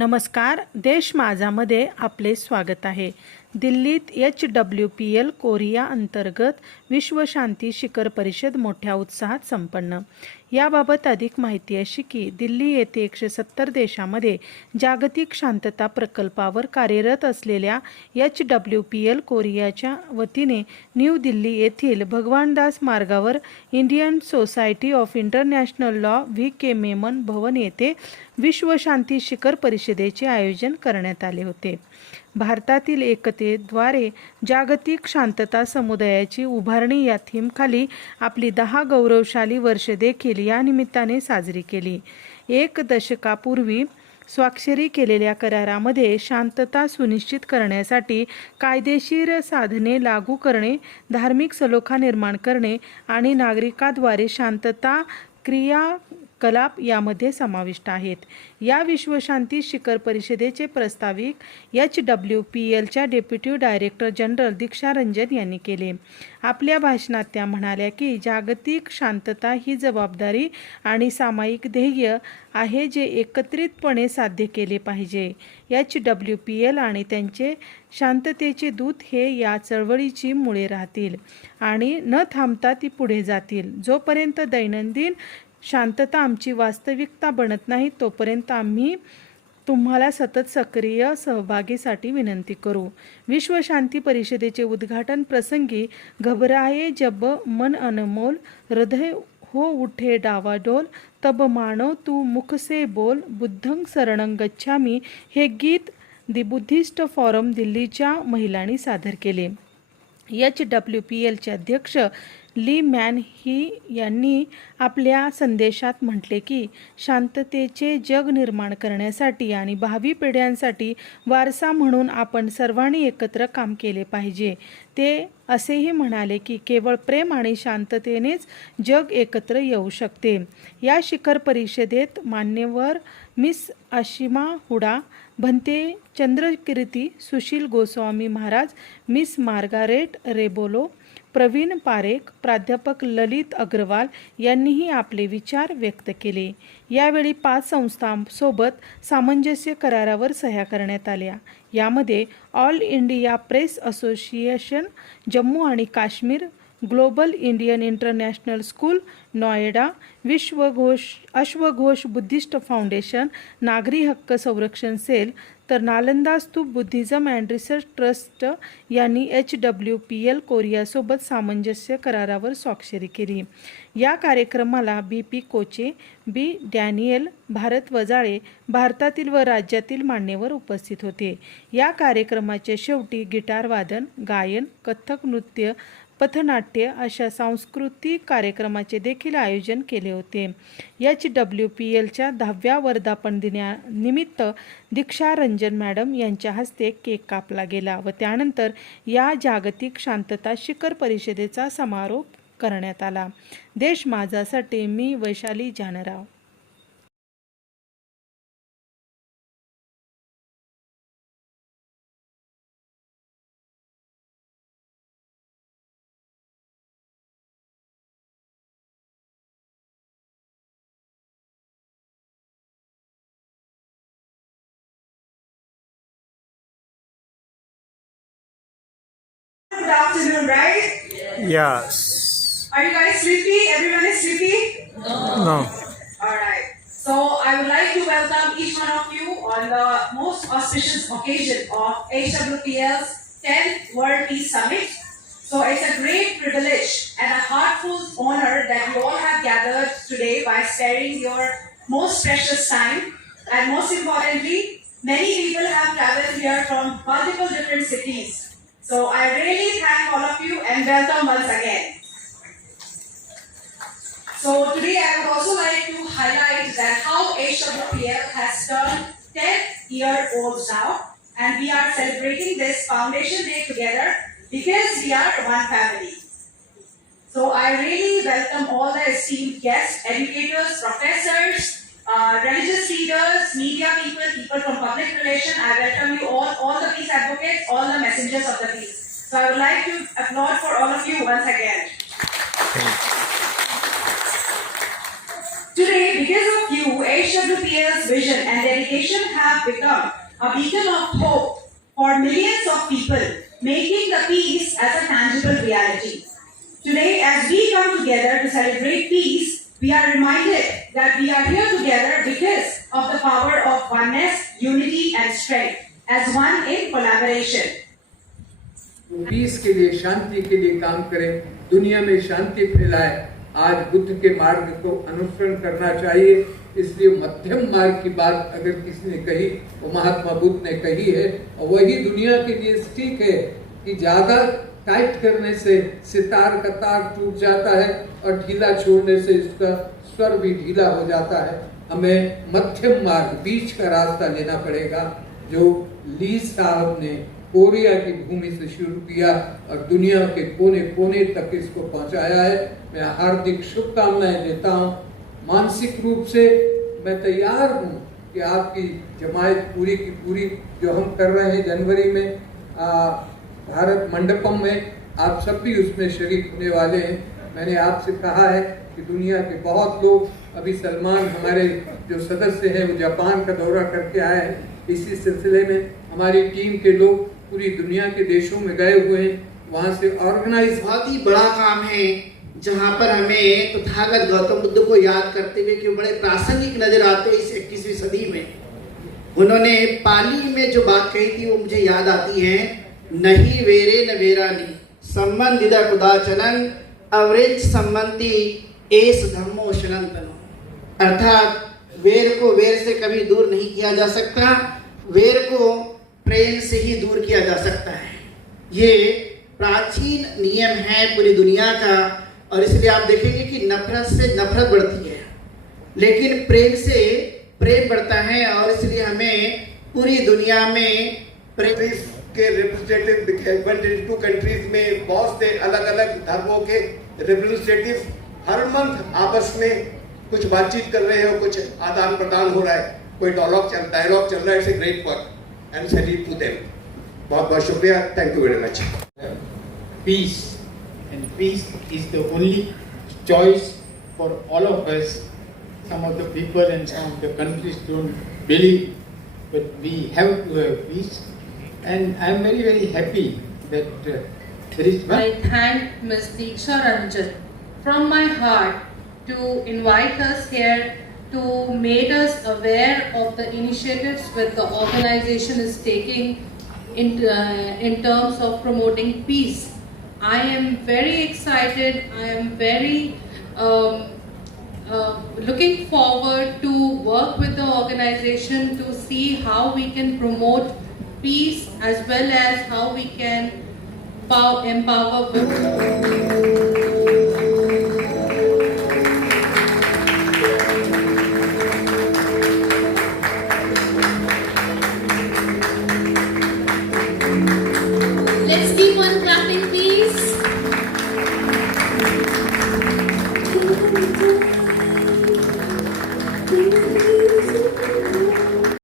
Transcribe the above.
नमस्कार देश माझामध्ये आपले स्वागत आहे. दिल्लीत H W P L Korea अंतर्गत विश्वशांती शिखर परिषद मोठ्या उत्साहात संपन्न. याबाबत अधिक माहिती अशी की दिल्ली येथे एकशे सत्तर देशामध्ये जागतिक शांतता प्रकल्पावर कार्यरत असलेल्या एच डब्ल्यू पी एल कोरियाच्या वतीने न्यू दिल्ली येथील भगवानदास मार्गावर Indian Society of International Law V K Menon Bhavan येथे विश्वशांती शिखर परिषदेचे आयोजन करण्यात आले होते. भारतातील एकतेद्वारे जागतिक शांतता समुदायाची उभारणी या थीमखाली आपली दहा गौरवशाली वर्षे देखील या निमित्ताने साजरी केली. एक दशकापूर्वी स्वाक्षरी केलेल्या करारामध्ये शांतता सुनिश्चित करण्यासाठी कायदेशीर साधने लागू करणे धार्मिक सलोखा निर्माण करणे आणि नागरिकाद्वारे शांतता क्रिया कलाप यामध्ये समाविष्ट आहेत. या विश्वशांती शिखर परिषदेचे प्रस्ताविक एच डब्ल्यू पी एलच्या deputy director general Diksha Ranjan यांनी केले. आपल्या भाषणात त्या म्हणाल्या की जागतिक शांतता ही जबाबदारी आणि सामायिक ध्येय आहे जे एकत्रितपणे साध्य केले पाहिजे. एच डब्ल्यू पी एल आणि त्यांचे शांततेचे दूत हे या चळवळीची मुळे राहतील आणि न थांबता ती पुढे जातील. जोपर्यंत दैनंदिन शांतता आमची वास्तविकता बनत नाही तोपर्यंत आम्ही तुम्हाला सतत सक्रिय सहभागीसाठी विनंती करू. विश्व शांती परिषदेचे उद्घाटन प्रसंगी घबराये जब मन अनमोल हृदय हो उठे डावाडोल तब मानव तू मुख से बोल बुद्धं शरणं गच्छामी हे गीत दि बुद्धिस्ट फॉरम दिल्लीच्या महिलांनी सादर केले. एच डब्ल्यू पी एलचे अध्यक्ष ली मॅन ही यांनी आपल्या संदेशात म्हटले की शांततेचे जग निर्माण करण्यासाठी आणि भावी पिढ्यांसाठी वारसा म्हणून आपण सर्वांनी एकत्र काम केले पाहिजे. ते असेही म्हणाले की केवळ प्रेम आणि शांततेनेच जग एकत्र येऊ शकते. या शिखर परिषदेत मान्यवर Miss Ashima Hooda Bhante Chandrakirti Sushil Goswami Maharaj Miss Margaret Rebelo Pravin Parekh प्राध्यापक ललित अग्रवाल यांनीही आपले विचार व्यक्त केले. यावेळी पाच संस्थांसोबत सामंजस्य करारावर सह्या करण्यात आल्या. यामध्ये all India press association Jammu आणि Kashmir global Indian international school Noida विश्वघोष अश्वघोष Buddhist foundation नागरी हक्क संरक्षण सेल तर नालंदा स्तूप बुद्धिझम अँड रिसर्च ट्रस्ट यांनी एच डब्ल्यू पी एल कोरियासोबत सामंजस्य करारावर स्वाक्षरी केली. या कार्यक्रमाला बी पी कोचे बी डॅनियल भारत वजाळे भारतातील व राज्यातील मान्यवर उपस्थित होते. या कार्यक्रमाच्या शेवटी गिटार वादन गायन कथ्थक नृत्य पथनाट्य अशा सांस्कृतिक कार्यक्रमाचे देखील आयोजन केले होते. याची डब्ल्यू पी एलच्या दहाव्या वर्धापन दिनानिमित्त दीक्षा रंजन मॅडम यांच्या हस्ते केक कापला गेला व त्यानंतर या जागतिक शांतता शिखर परिषदेचा समारोप करण्यात आला. देश माझासाठी मी Vaishali Janrao. Afternoon, right? Yes. Are you guys sleepy? Everyone is sleepy? No. Alright. So I would like to welcome each one of you on the most auspicious occasion of HWPL's 10th World Peace Summit. So it's a great privilege and a heartful honor that you all have gathered today by sparing your most precious time. And most importantly, many people have traveled here from multiple different cities. So I really thank all of you and welcome once again. So today I would also like to highlight that how HWPL has turned 10 year olds now and we are celebrating this foundation day together because we are one family. So I really welcome all the esteemed guests, educators, professors, uh, religious leaders, media people, people from public relations. I welcome you all, all the peace advocates, all the messengers of the peace. So I would like to applaud for all of you once again. Today, because of you, HWPL's vision and dedication have become a beacon of hope for millions of people, making the peace as a tangible reality. Today, as we come together to celebrate peace, we are reminded that we are here together because of the power of oneness, unity, and strength as one in collaboration. Peace के लिए शांति के लिए काम करें दुनिया में शांति फैलाए आज बुद्ध के मार्ग को अनुसरण करना चाहिए इसलिए मध्यम मार्ग की बात अगर किसी ने कही वो महात्मा बुद्ध ने कही है और वही दुनिया के लिए ठीक है कि ज़्यादा टाइट करने से सितार का तार टूट जाता है और ढीला छोड़ने से इसका स्वर भी ढीला हो जाता है। हमें मध्यम मार्ग बीच का रास्ता लेना पड़ेगा जो ली साहब ने कोरिया की भूमि से शुरू किया और दुनिया के कोने कोने तक इसको पहुँचाया है। मैं हार्दिक शुभकामनाएँ देता हूँ। मानसिक रूप से मैं तैयार हूँ कि आपकी जमायत पूरी की पूरी जो हम कर रहे हैं जनवरी में आ, भारत मंडपम में आप सब भी उसमें शरीक होने वाले हैं। मैंने आपसे कहा है कि दुनिया के बहुत लोग अभी सलमान हमारे जो सदस्य हैं, वो जापान का दौरा करके आए हैं। इसी सिलसिले में हमारी टीम के लोग पूरी दुनिया के देशों में गए हुए हैं। वहाँ से ऑर्गेनाइज बहुत ही बड़ा काम है जहाँ पर हमें तथागत गौतम बुद्ध को याद करते हुए कि बड़े प्रासंगिक नज़र आते हैं इस इक्कीसवीं सदी में। उन्होंने पाली में जो बात कही थी, वो मुझे याद आती है। नहीं वेरे न वेरानी संबंधित कुदाचनन, अवरेज संबंधी एस धर्मो शनंतनो अर्थात वेर को वेर से कभी दूर नहीं किया जा सकता, वेर को प्रेम से ही दूर किया जा सकता है। ये प्राचीन नियम है पूरी दुनिया का, और इसलिए आप देखेंगे कि नफरत से नफरत बढ़ती है। लेकिन प्रेम से प्रेम बढ़ता है, और इसलिए हमें पूरी दुनिया में प्रेम के रिप्रेजेंटेटिव टू कंट्रीज़ में बहुत से अलग अलग धर्मों के रिप्रेजेंटेटिव हर मंथ आपस में कुछ बातचीत कर रहे हैं कुछ आदान प्रदान हो रहा है कोई डायलॉग चल डायलॉग चल रहा है it's great work and salute to them बहुत बहुत शुक्रिया thank you very much peace. And peace is the only choice for all of us. Some of the people and some of the countries don't believe, but we have to have peace. And I'm very, very happy that uh, there is one. I thank Ms. Diksha Ranjan from my heart to invite us here to make us aware of the initiatives that the organization is taking in, uh, in terms of promoting peace. I am very excited. I am very um, uh, looking forward to work with the organization to see how we can promote peace as well as how we can empower women.